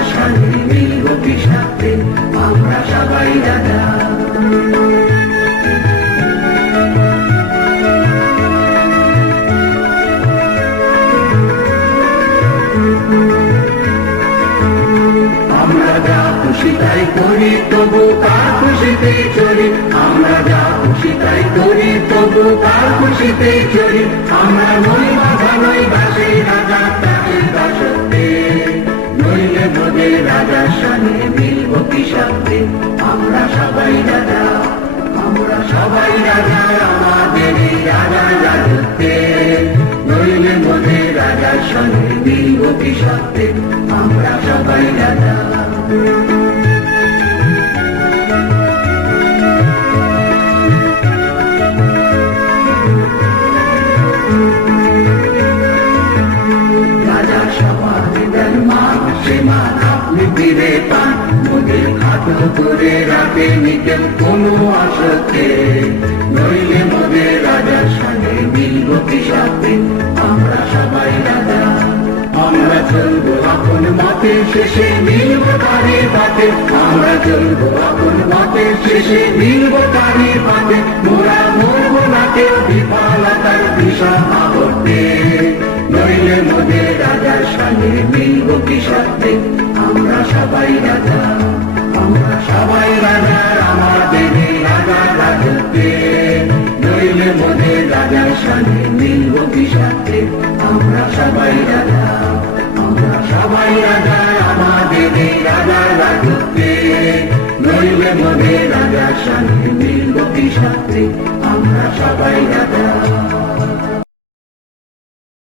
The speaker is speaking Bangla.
রাজার সঙ্গে মিলব কি সাথে, আমরা সবাই রাজা। আমরা যা খুশি তাই করি, তবু তার খুশিতেই চলি। আমরা যা খুশি তাই করি, তবু তার খুশিতেই চলি। আমরা নই বাধা নই দাসী, রাজা তাকে দাসত্বে, নইলে মোদের রাজার সঙ্গে মিলব কি সাথে, আমরা সবাই রাজা। আমরা সবাই রাজা আমাদের এই রাজার রাজত্বে, নইলে মোদের রাজার সঙ্গে মিলব কি সাথে, আমরা সবাই রাজা। রাজা সবার দেন মান, সে মান আপনি ফিরে পান, মোদের খাটো করে রাখে নিকেল কোনো আসতে, নইলে মোদের রাজার সঙ্গে মিলব কি সাথে, আমরা সবাই রাজা। আমরা চলবো আপন মতে, শেষে মিলব তারে পাতে, আমরা চলবো আপন মতে, শেষে মিলব তারে পাতে। মোরা মরব না কেউ বিফলতার বিষম আবর্তে, নইলে মোদের রাজার সঙ্গে মিলব কি সাথে, আমরা সবাই রাজা। আমরা সবাই রাজা আমাদের এই রাজার রাজত্বে, নইলে মোদের রাজার সঙ্গে মিলব কি সাথে, আমরা সবাই রাজা। আমরা সবাই রাজা আমাদের এই রাজার রাজত্বে, নইলে মোদের রাজার সঙ্গে মিলব কি সাথে, আমরা সবাই রাজা।